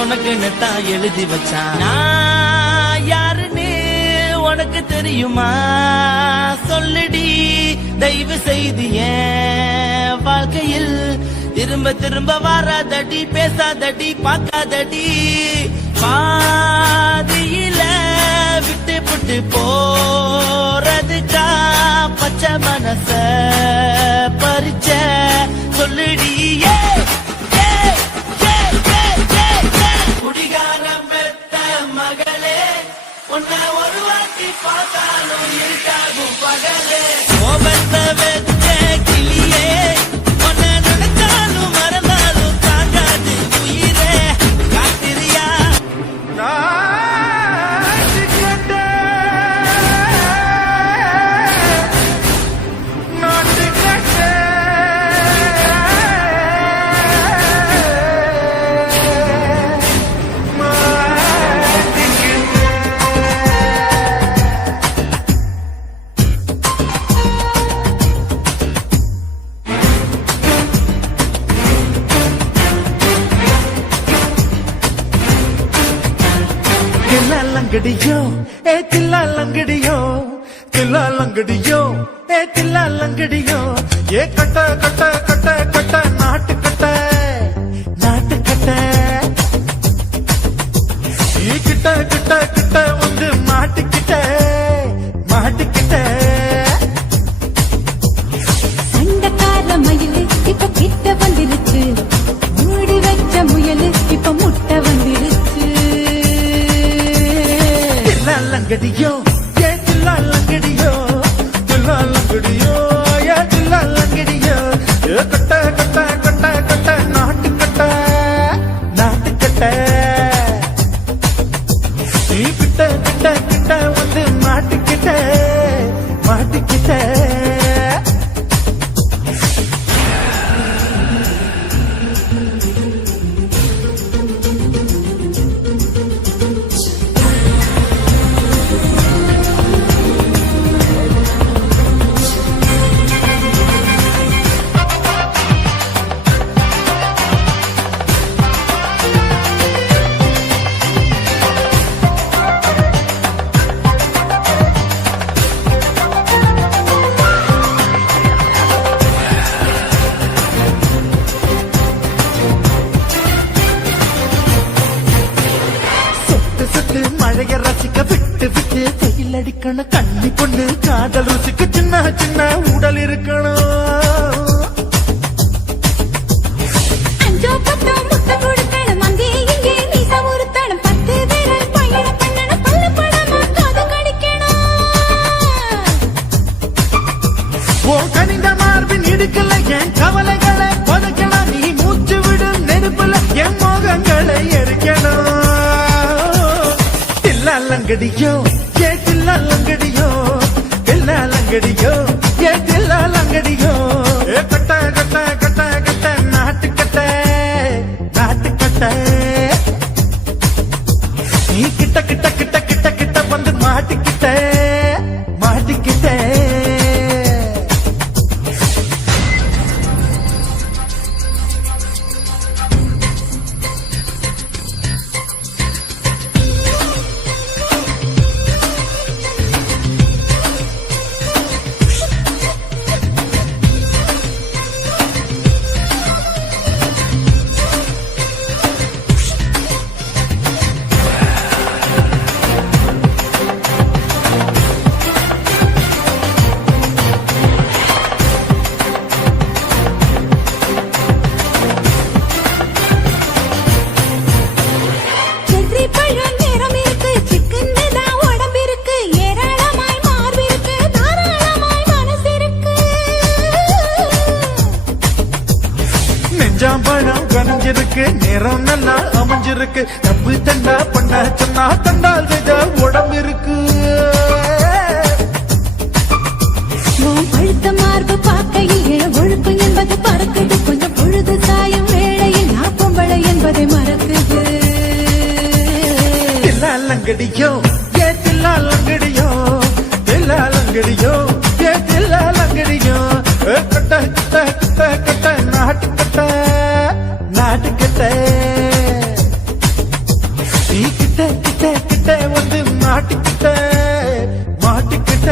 உனக்குன்னு தான் எழுதி வச்சான். நான் யாருன்னு உனக்கு தெரியுமா சொல்லுடி, தயவு செய்து என் வாழ்க்கையில் திரும்ப திரும்ப வராதடி, பேசாதடி, பார்க்காதடி. பாதியில விட்டு புட்டு போறதுக்கா பச்சை மனச பறிச்ச சொல்லுடி. குடிகாரம் பெத்த மகளே, உன்னை ஒரு வாட்டி பார்த்தாலும் இருக்காகும் பகலே. கோபத்த வெச்ச கிளியே, உன்னை நினைச்சாலும் மறந்தாலும் தாங்காது உயிரே. காத்திரியா லங்கடியோ ஏ தில்லா லங்கடியோ, தில்லா லங்கடியோ ஏ தில்லா லங்கடியோ. ஏ கட்ட கட்ட கட்ட கட்ட நாட்டு கட்ட, நாட்டு கட்ட. ஈ கிட்ட கிட்ட கிட்ட வந்து மாட்டிக்கிட்ட, மாட்டிக்கிட்ட. சண்டக்கார மயிலு இப்ப கிட்ட வந்துருச்சு, மூடி வச்ச முயலு இப்ப முட்டை வந்துருச்சு. லங்கடியோ ஏ தில்லா லங்கடியோ, தில்லா லங்கடியோ ஏ தில்லா லங்கடியோ. ஏ கட்ட கட்ட கட்ட கட்ட நாட்டு கட்ட, நாட்டு கட்ட. நீ கிட்ட கிட்ட கிட்ட வந்து மாட்டிக்கிட்ட, மாட்டிக்கிட்ட. மழைய ரசிக்க விட்டு விட்டு வெயில் அடிக்கணும், கண்ணி பொண்ணு காதல் ருசிக்க சின்ன சின்ன உடல் இருக்கணும். அஞ்சோ பத்தோ முட்டை கொடுக்கணும், அங்கே இங்கே மீச உறுத்தணும், 10 விரல் பயணம் பண்ணணும், பல்லு படமா காது கடிக்கணும். ஓ கனிந்த மார்பின் இடுக்கல என் கவலைகளை பதுக்கலாம், நீ மூச்சு விடும் நெருப்புல என் மோகங்களை எரிக்கணும். லங்கடியோ ஏ தில்லா லங்கடியோ, தில்லா லங்கடியோ ஏ தில்லா லங்கடியோ. ஏ கட்ட கட்ட கட்ட கட்ட நாட்டு கட்ட, நாட்டு கட்ட. நீ கிட்ட கிட்ட கிட்ட கிட்ட கிட்ட வந்து மாட்டிக்கிட்ட, மாட்டிக்கிட்ட. நெஞ்சாம்பழம் கனிஞ்சிருக்கு, நேரம் நல்லா அமைஞ்சிருக்கு. தப்பு தண்டா பண்ண சொன்னா தண்டால் செய்த உடம்பு இருக்கு. பழுத்த மார்பு பார்க்கையில் ஒழுப்பு என்பது பறக்குது, கொஞ்சம் பொழுது சாயும் வேளையில் நான் பொம்பளை என்பதை மறக்குது. தில்லா லங்கடியோ ஏ தில்லா லங்கடியோ, தில்லா லங்கடியோ ஏ தில்லா லங்கடியோ. கட்ட கட்ட கட்ட கட்ட நாட்டு கட்ட, நாட்டு கட்ட. நீ கிட்ட கிட்ட கிட்ட வந்து மாட்டிக்கிட்ட மாட்டிக்கிட்ட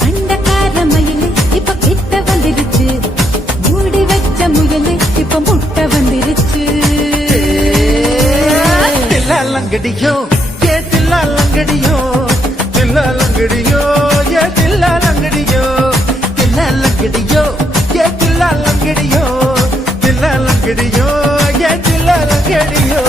சண்டக்கார மயிலு இப்ப கிட்ட வந்துருச்சு, மூடி வச்ச முயலு இப்ப முட்டை வந்துருச்சு. தில்லாலங்கடியோ ஏ தில்லாலங்கடியோ தில்லாலங்கடியோ ஏ தில்லாலங்கடியோ தில்லாலங்கடியோ ஏ தில்லாலங்கடியோ தில்லாலங்கடியோ ஏ தில்லாலங்கடியோ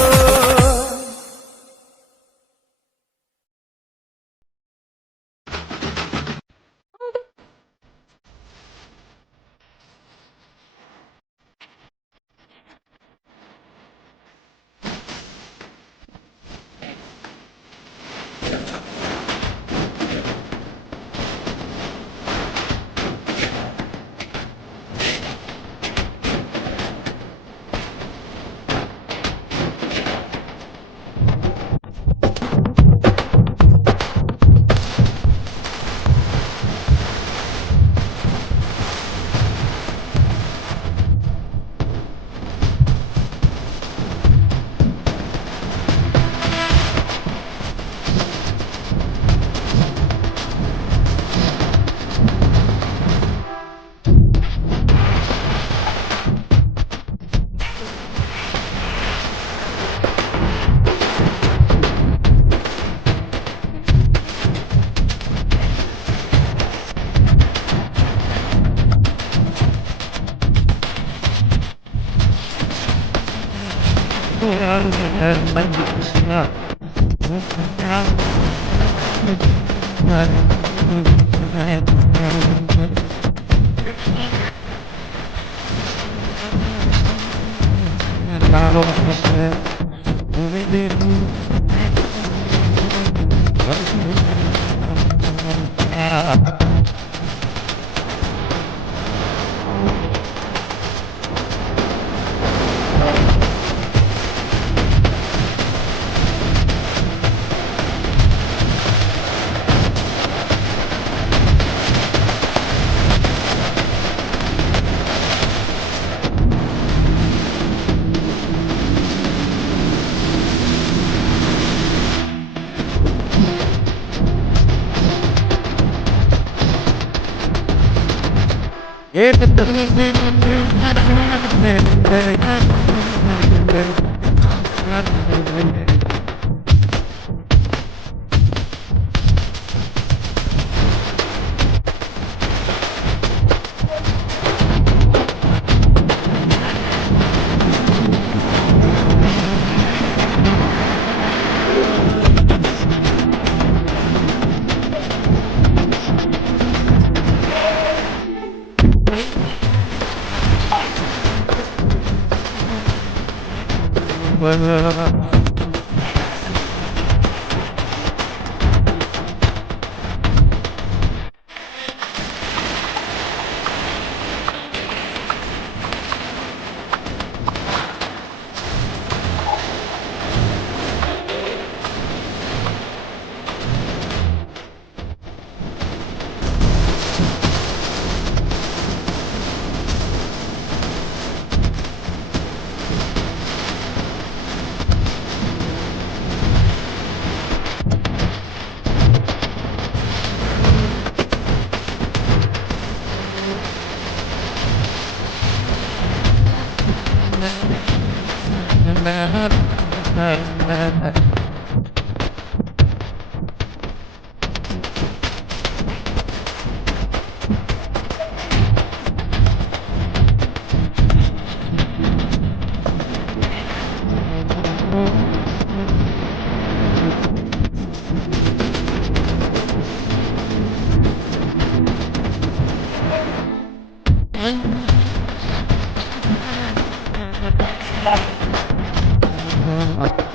Thank you.